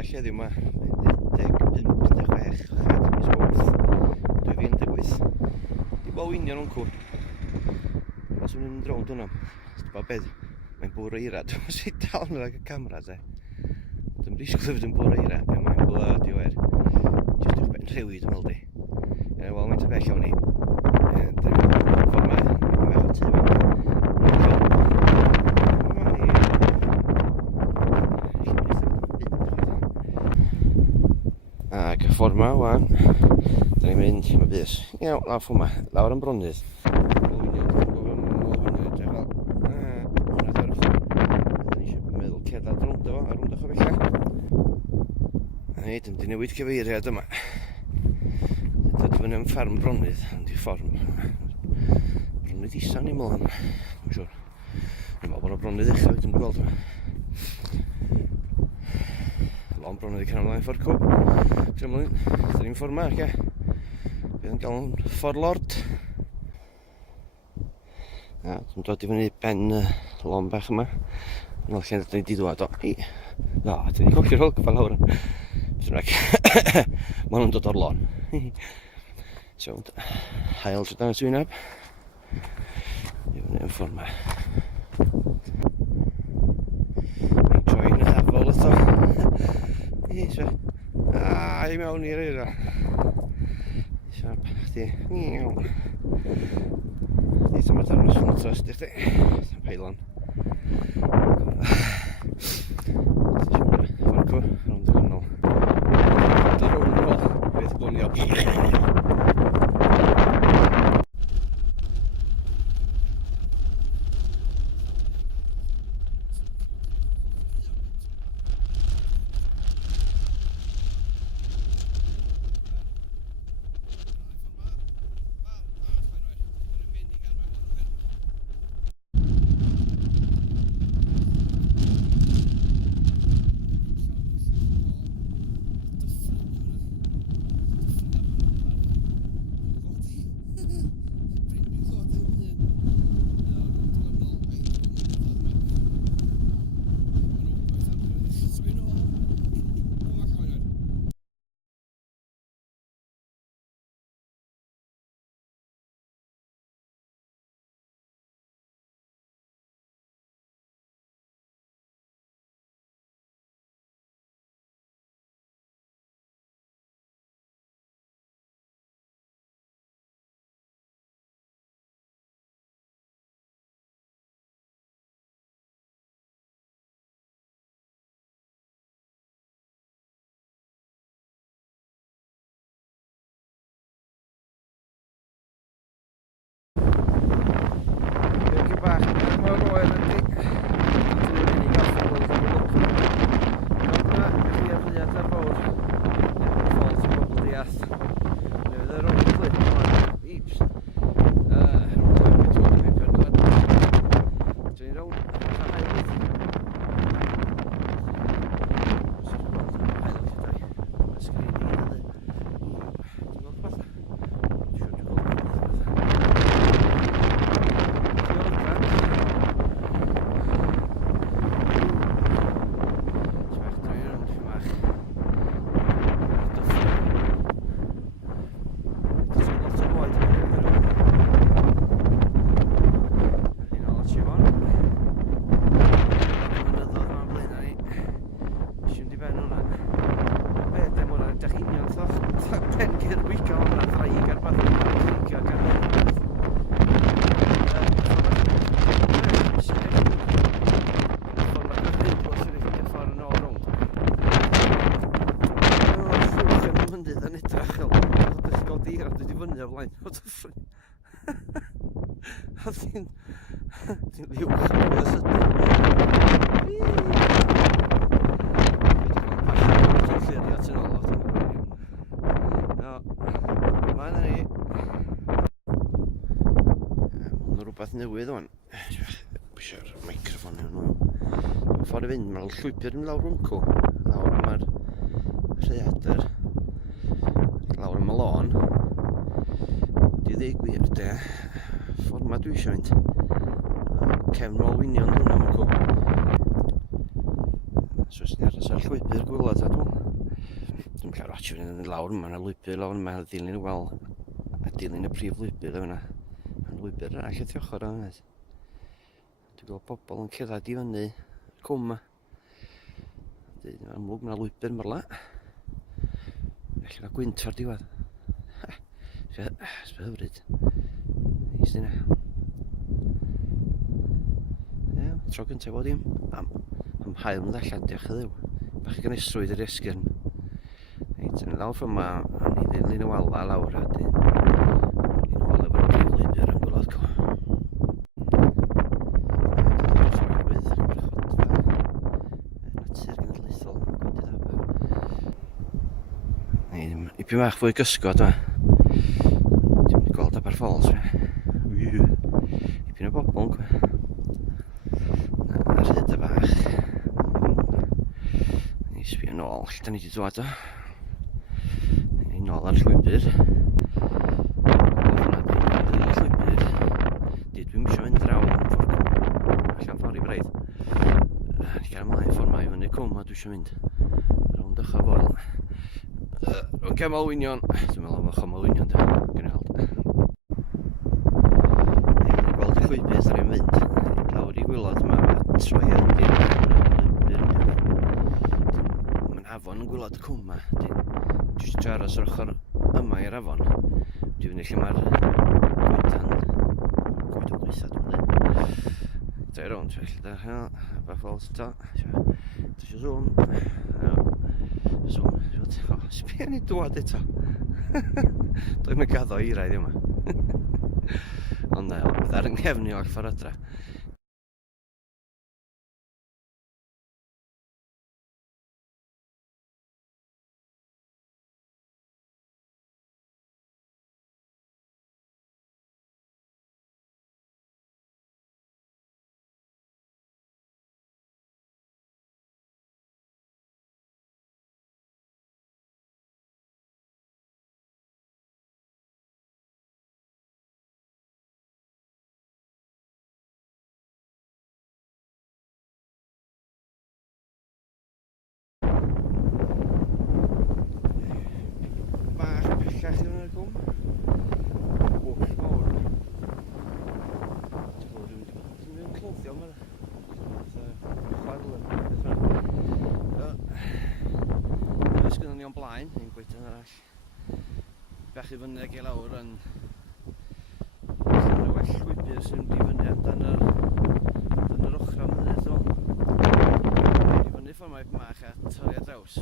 arall heddiw yma, 15-16 mis Mawrth 2018. Di bod winion o'n cwr. Os yw'n mynd rownd hwnna, ysdi beth, mae'n bwr o eira. Dwi'n sy'n dal yn ag y camera, te. Dwi'n risgol fod yn bwr o eira, a mae'n bladi o er. Jyst i'ch ben rhewi, dwi'n meddwl di. Wel, mae'n ta bell o'n i. Ffordd mae'n o tu fan. Ac y ffordd yma, wan, da ni'n mynd, mae bus. Iawn, lawr ffwrdd yma, lawr yn Bronydd. Molwynion, dwi'n gofio molwynion edrych fel. Hwna ddarf. Da ni eisiau meddwl cerdded rownd o fo, a rownd o'ch o bella. A ni, dim di newid cyfeiriad yma. Dod fyny am ffarm Bronydd, ond i ffordd. Bronydd isan ni mlaen, dwi'n siwr. Dwi'n meddwl bod o Bronydd uchel, dwi'n gweld yma. Lon Bronydd i canol mlaen ffordd cwb. Crymlyn, da ni'n ffordd yma, ac bydd yn gael yn ffordd lord. Dwi'n dod i fyny ben lon bach yma. Yn ôl lle da ni di ddwad o. Da ni'n cogi'r hwlgfa lawr. Maen nhw'n dod o'r lon. So, hael drydan y swynab. I fyny yn ffordd yma. Mae'n troi'n hafol eto. I mewn i'r eira. Siarp, chdi. Iawn. Eith yma darnos ffwn o trust i chdi. Sa'n peilon. Ffordd cw, rownd y ganol. Da rownd yn ôl. Beth blonio. Ti'n liwch yn y sydyn. Ti'n lliriad sy'n ôl. Mae'n ni. Mae'n rhywbeth newydd o'n. Bwysio'r microfon yn nhw. Ffordd i fynd, mae'n llwybr yn lawr rwncw. Lawr yma'r Raeadr. Lawr yma lôn. Di ddeg wir, de. Ffordd yma dwi eisiau fynd. Cefn ôl winion hwnna yn cw. Os ni aros ar llwybr gwylod a dwi'n cael watch fynd lawr, mae yna lwybr lawr yma, dilyn y wal, a dilyn y prif lwybr yma. Mae'n lwybr arall y tu ochr o'n hynny. Dwi'n gweld bobl yn cerdded i fyny cwm yma. Yn amlwg mae yna lwybr myrla. Felly yna gwynt o'r diwedd. Sbeth hyfryd. Is dyna. Tro gyntaf bod i'm am hael mynd allan, diolch y ddew. Bach i gynesrwydd yr esgyrn. Reit, yn lawr ffordd yma, a ni ddilyn y wala lawr a dyn. Ni'n ôl efo'r prif lwybr yn gwylod co. Natur genedlaethol, gwydydd Aber. Ipyn bach fwy gysgod yma. Dwi'n mynd i gweld Aber Falls. Ipyn o bobl yn gweld. Rhaeadr bach. Ni sbio nôl, lle da ni wedi dod o. Ni nôl ar llwybr. Dwi'n mysio mynd draw allan ffordd i braidd. Ni gael ymlaen ffordd ma i fyny cwm a dwi eisiau mynd rownd ochr foel. Rwy'n cael Malwynion. Dwi'n meddwl am ochr Malwynion da. Gwneud. Ni'n gweld y llwybr da ni'n mynd. Lawr i gwylod yma. Troi ar mae'n afon yn gwylod y cwm yma. Dwi eisiau aros o'r ochr yma i'r afon. Dwi'n fyny lle mae'r goedan gweitha dwi'n dweud. Dau rownd felly da. Aber Falls ta. Dwi eisiau zoom. Zoom. Sbio ni dwad eto. Dwi'n mynd gaddo i rhaid yma. Ond na, bydd ar yng nghefni o'ch ffordd adra. Llach yn y gwm. Bwch mawr. Dwi'n mynd yn clwfio yma. Chwarel yn beth sgynnon ni o'n blaen, un gweithio'n arall. Bach i fyny ag i lawr yn well llwybr sy'n mynd i fyny dan yr ochr am hynny. I fyny ffordd mae bach a torri ar draws.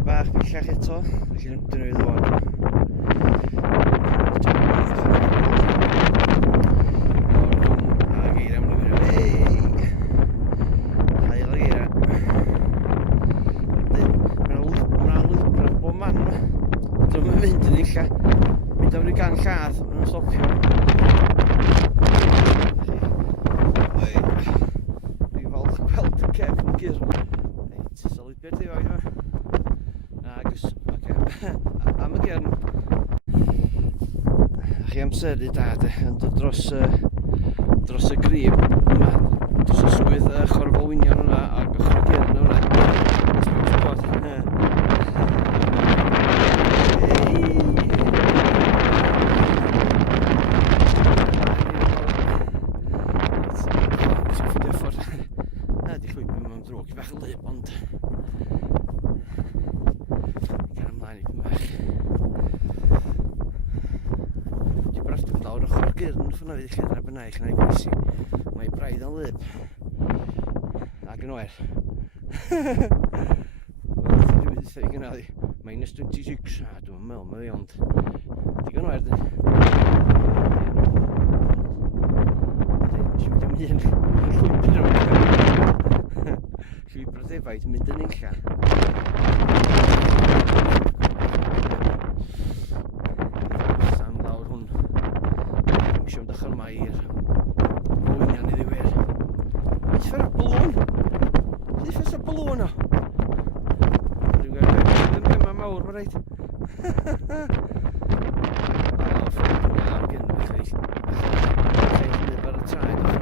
Bach bellach eto, felly dyn nhw i ddod. A geiriau am lwybr. Hael o geiriau. Mae'n lwybr bob man yma. Dwi'n mynd yn illa. Mynd am ryw gan lladd, mae'n stopio. Dwi'n falch gweld y cefn yn gyrn. Reit, so lwybr di oed yma. Am y gern. A chi amseru da de, yn dod dros y grib yma, dros y swydd ochr Malwynion yna ac ochr y gern yna. Di llwybr yma'n drwg i bach y lyb, ond lawr ochr gyrn ffynna fydd i chi ddra bynnau lle na i bwysi. Mae braidd o'n lyb. Ac yn oer. Dwi'n dweud i gynnal i -26. Dwi'n meddwl, mae ddi ond digon oer dyn. Dwi'n mynd am un llwybr o'n llwybr o defaid yn mynd yn unlla. Eisiau dechrau yma i'r Malwynion i ddiwyr. Dwi'n ffer y balwn? Dwi'n ffer y balwn o? Dwi'n gwneud yn bema mawr, mae'n rhaid. A lawr ffordd yn lawr gyn, felly. Felly, ar y traed o hwnna.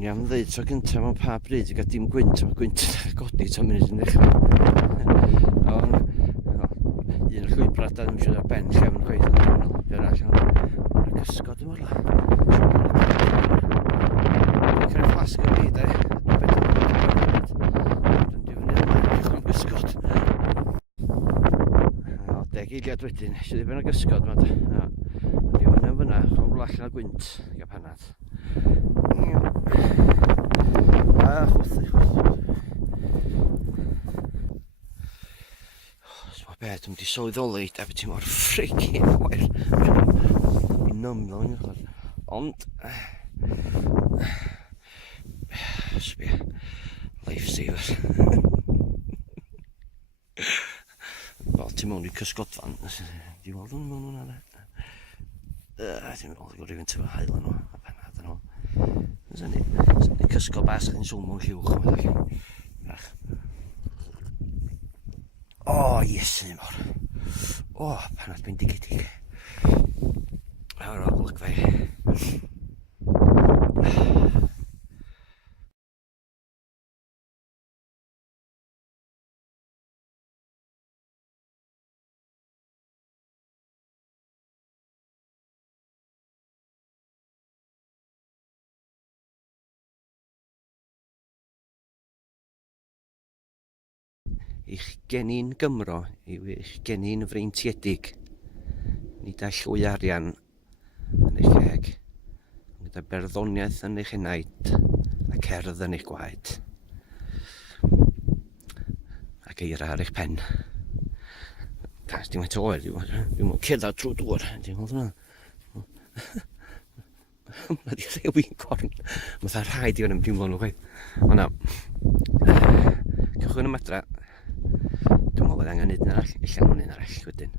Ni am ddeud tro gyntaf mewn pa bryd i gael dim gwynt, mae gwynt yn godi tan munud yn dechrau. Un o'r llwybrau da ddim siŵr ar ben llefn chweith yn ymwneud. Fe arall yn cysgod yn wrla. Dwi'n cael fflasg o fi, da. Gysgod. 10 eiliad wedyn, eisiau ddibyn o gysgod yma. Dwi'n mynd yn fyna, rhawl allan o gwynt gyda Panad. Chwthu. Sma beth, dwi'n di sylweddoli da beth ti'n mor freaking hwyr. Dwi'n nymlo yn ymwneud. Ond... Sbia. Lifesaver. Wel, ti'n mewn i'r cysgodfan. Di weld hwn mewn hwnna, da? Ti'n meddwl, dwi'n rhywun tyfa hael yn o, a Panad yn o. Sa'n ni cysgod bas chi'n sŵn mewn llwch. Bach. O, iesu mor. O, Panad bendigedig. Awr o golygfa i. I'ch gennin Gymro yw i'ch gennin freintiedig. Nid a llwy arian yn eich eg, gyda berddoniaeth yn eich enaid a cerdd yn eich gwaed. Ac eira ar eich pen. Das, dim eto oer, dwi'n mwyn cerdded trwy dŵr. Ti'n gweld hwnna? Mae di rhywun corn. Mae dda rhaid i fan ymdeimlo nhw gwaith. O na, cychwyn y madra. Dwi'n meddwl bod angen neud yn arall, allan o'n un arall wedyn.